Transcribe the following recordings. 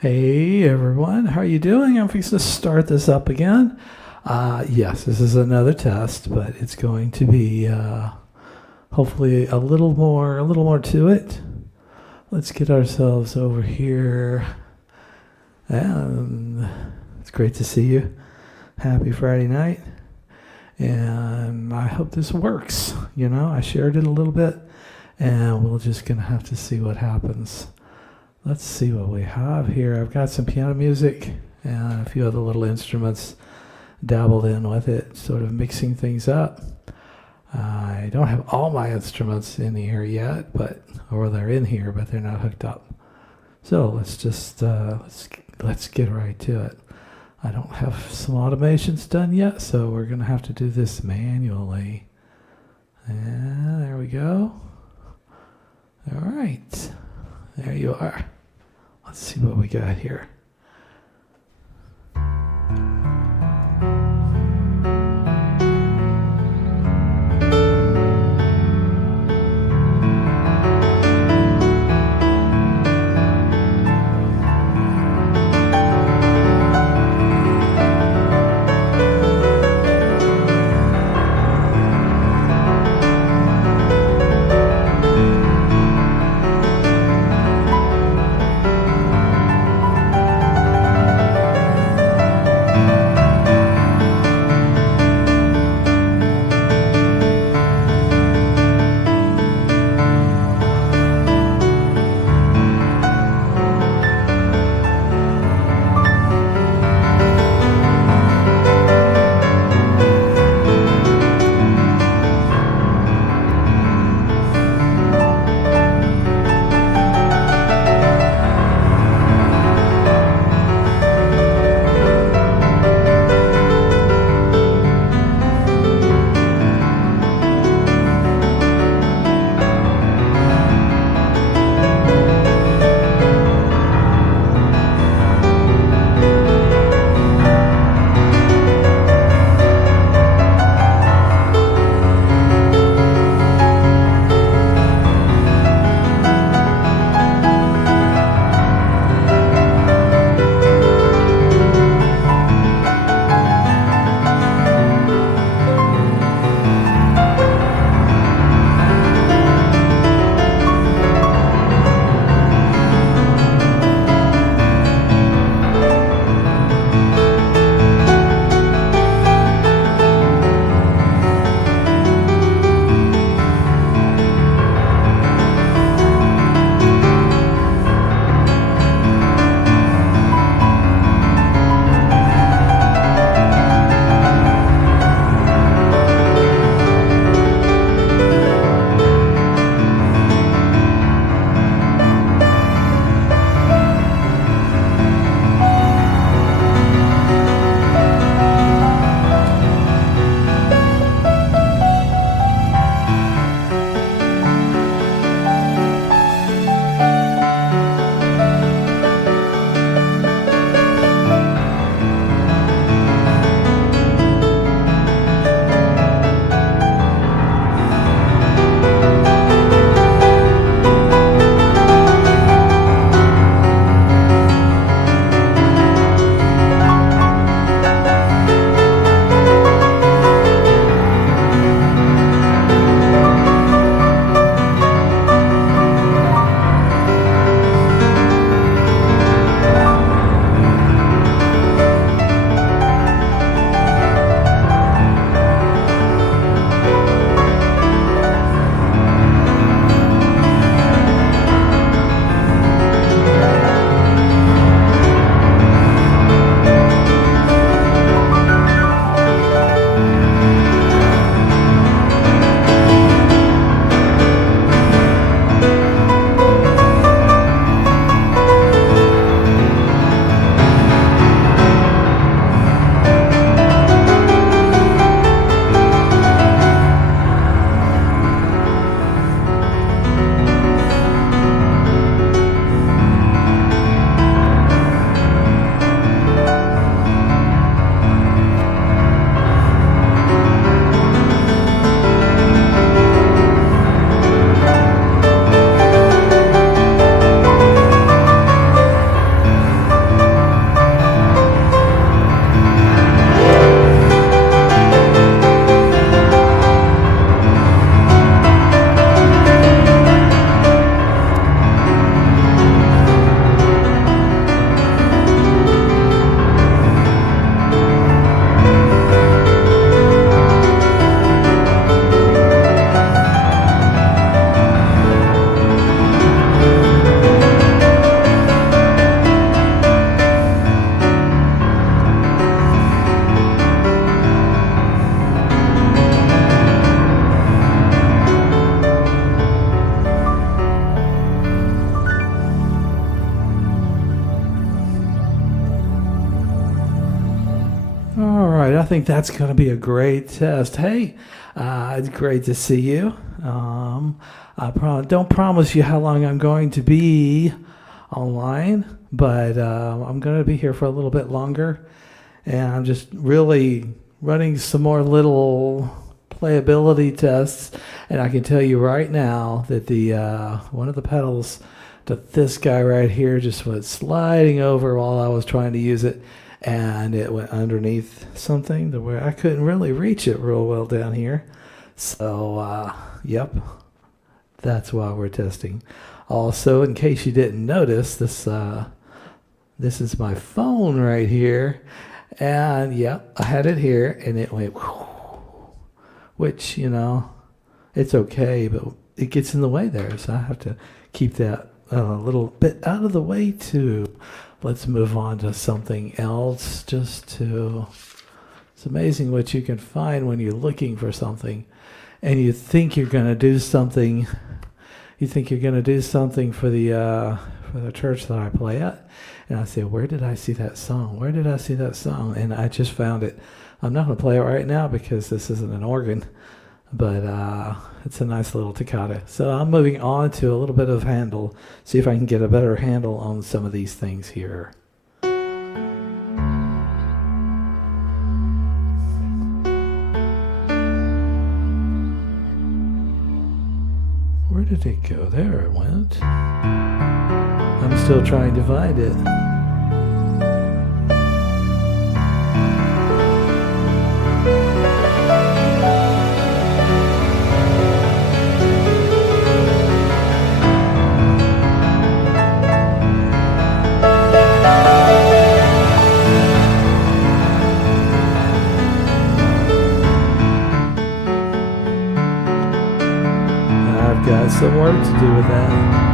Hey everyone, how are you doing? I'm fixing to start this up again. Yes, this is another test, but it's going to be hopefully a little more to it. Let's get ourselves over here. And it's great to see you. Happy Friday night. And I hope this works. You know, I shared it a little bit, and we're just going to have to see what happens. Let's see what we have here. I've got some piano music and a few other little instruments dabbled in with it, sort of mixing things up. I don't have all my instruments in here yet, or they're in here, but they're not hooked up. So let's just let's get right to it. I don't have some automations done yet, so we're going to have to do this manually. And there we go. All right. There you are. Let's see what we got here. All right, I think that's going to be a great test. Hey, it's great to see you. I don't promise you how long I'm going to be online, but I'm going to be here for a little bit longer. And I'm just really running some more little playability tests. And I can tell you right now that the one of the pedals that this guy right here just went sliding over while I was trying to use it. And it went underneath something to where I couldn't really reach it real well down here. So, yep, that's why we're testing. Also, in case you didn't notice, this is my phone right here. And, yep, I had it here, and it went, which, it's okay, but it gets in the way there. So I have to keep that a little bit out of the way, too. Let's move on to something else. It's amazing what you can find when you're looking for something and you think you're going to do something. You think you're going to do something for the church that I play at. And I say, where did I see that song? Where did I see that song? And I just found it. I'm not going to play it right now because this isn't an organ, but it's a nice little toccata. So I'm moving on to a little bit of handle, see if I can get a better handle on some of these things here. Where did it go? There it went. I'm still trying to find it. Got some work to do with that.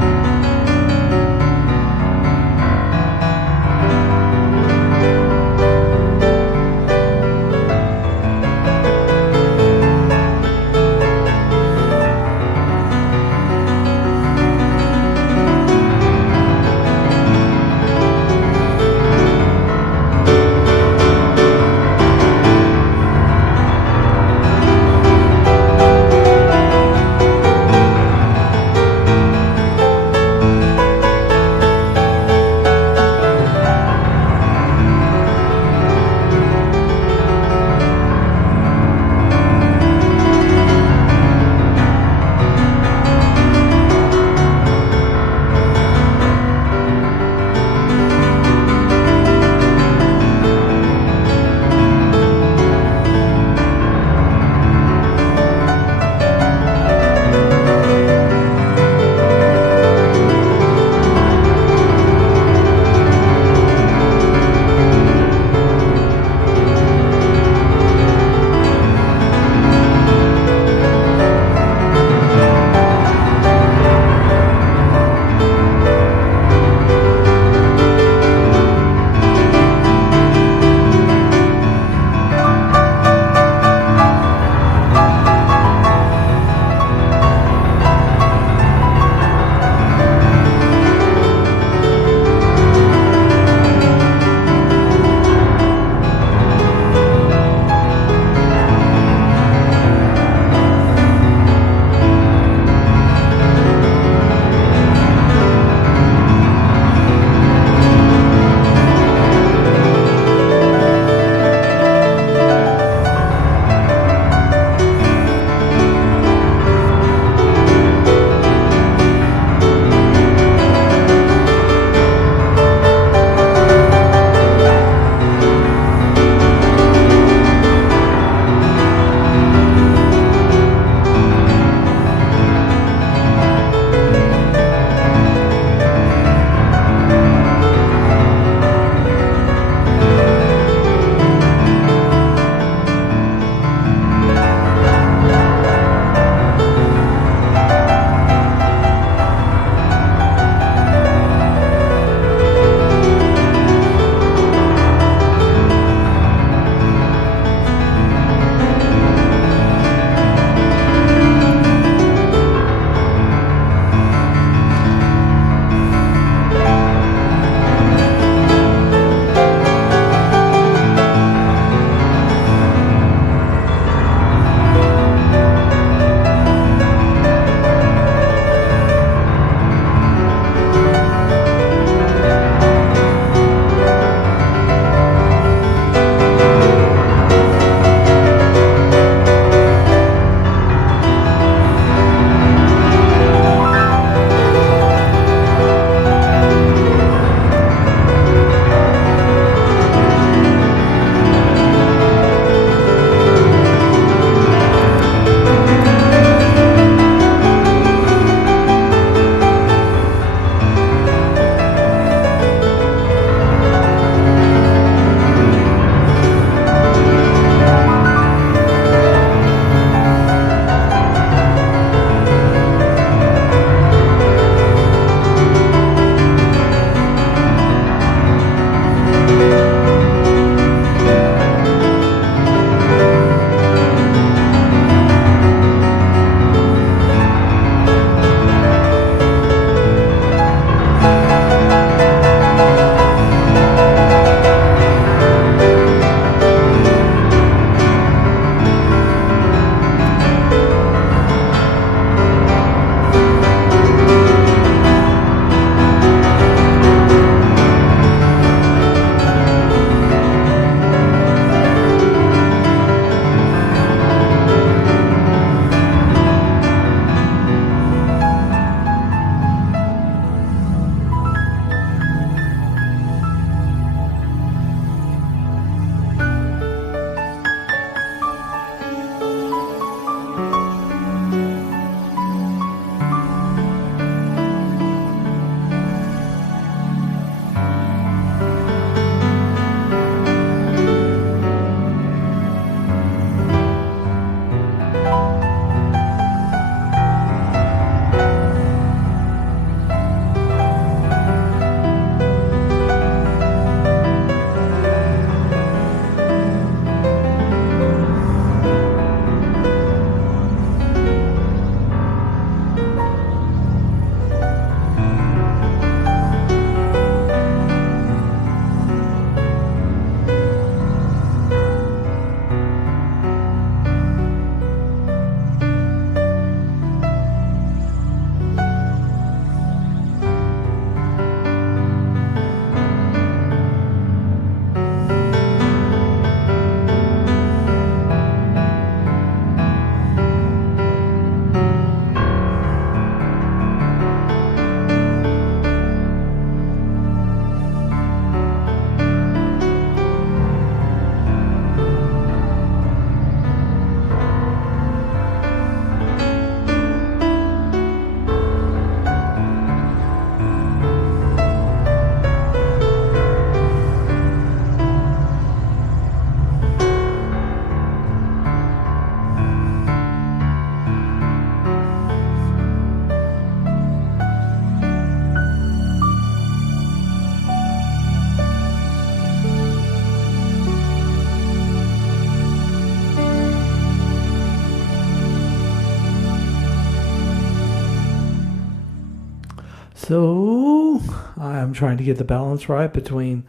So I'm trying to get the balance right between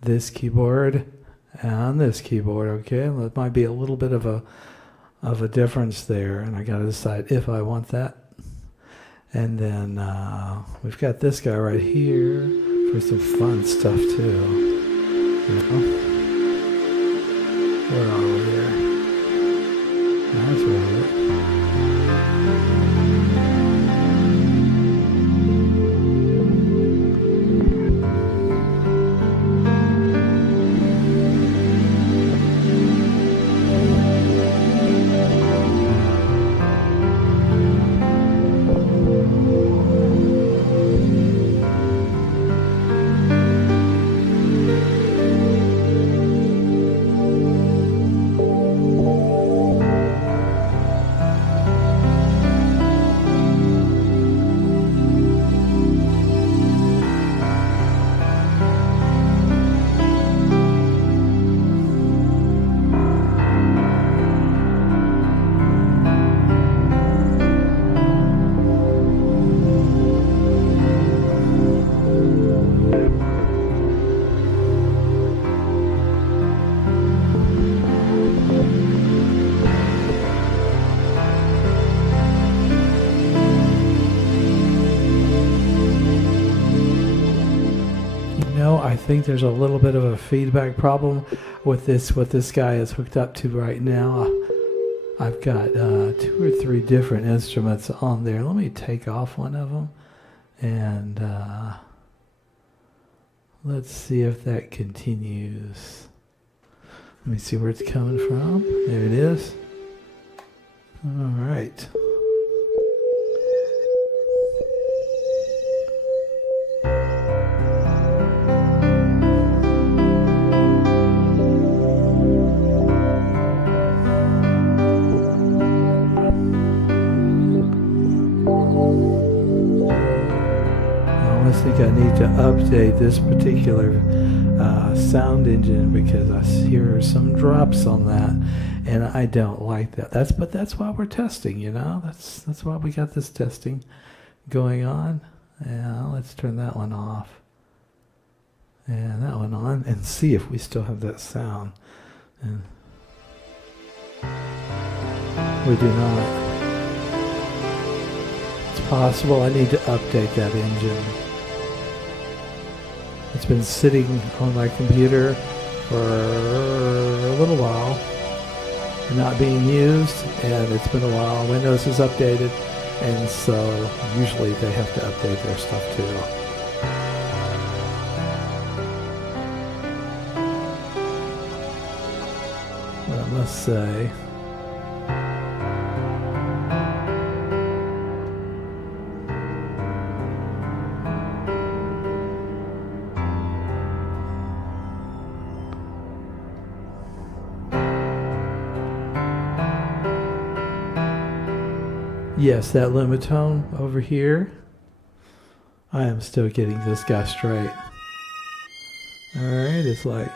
this keyboard and this keyboard. Okay, that might be a little bit of a difference there, and I got to decide if I want that. And then we've got this guy right here for some fun stuff too. You know? Where are we here? That's right. I think there's a little bit of a feedback problem with this. What this guy is hooked up to right now, I've got 2 or 3 different instruments on there. Let me take off one of them, and let's see if that continues. Let me see where it's coming from. There it is. All right. I think I need to update this particular sound engine because I hear some drops on that, and I don't like that. But that's why we're testing, you know. That's why we got this testing going on. Yeah, let's turn that one off and that one on and see if we still have that sound. And we do not. It's possible I need to update that engine. It's been sitting on my computer for a little while, not being used, and it's been a while. Windows is updated, and so usually they have to update their stuff too. But I must say, yes, that limit tone over here, I am still getting this guy straight. Alright, it's like,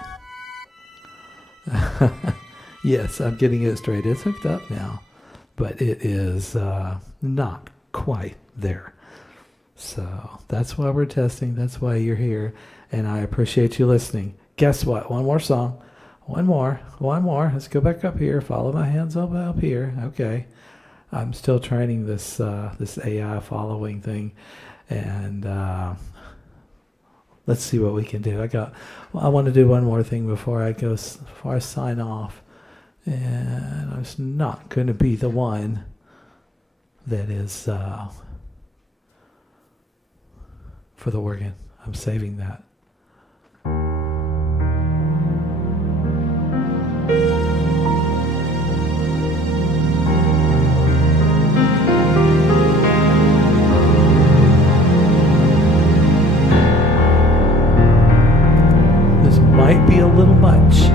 yes, I'm getting it straight. It's hooked up now, but it is not quite there. So that's why we're testing. That's why you're here, and I appreciate you listening. Guess what? One more song. One more. Let's go back up here. Follow my hands up here. Okay. I'm still training this this AI following thing, and let's see what we can do. I want to do one more thing before I sign off, and it's not going to be the one that is for the organ. I'm saving that. Might be a little much.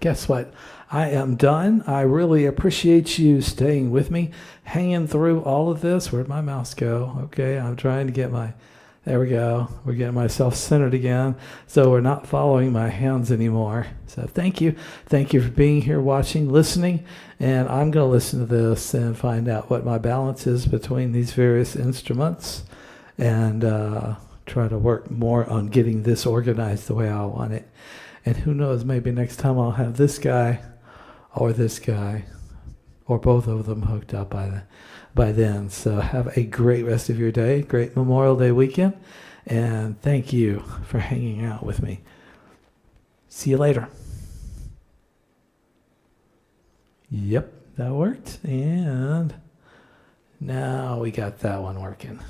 guess what? I am done. I really appreciate you staying with me, hanging through all of this. Where'd my mouse go? Okay, I'm trying to get there we go. We're getting myself centered again. So we're not following my hands anymore. So thank you. Thank you for being here, watching, listening. And I'm going to listen to this and find out what my balance is between these various instruments and try to work more on getting this organized the way I want it. And who knows, maybe next time I'll have this guy or both of them hooked up by then. So have a great rest of your day, great Memorial Day weekend, and thank you for hanging out with me. See you later. Yep, that worked. And now we got that one working.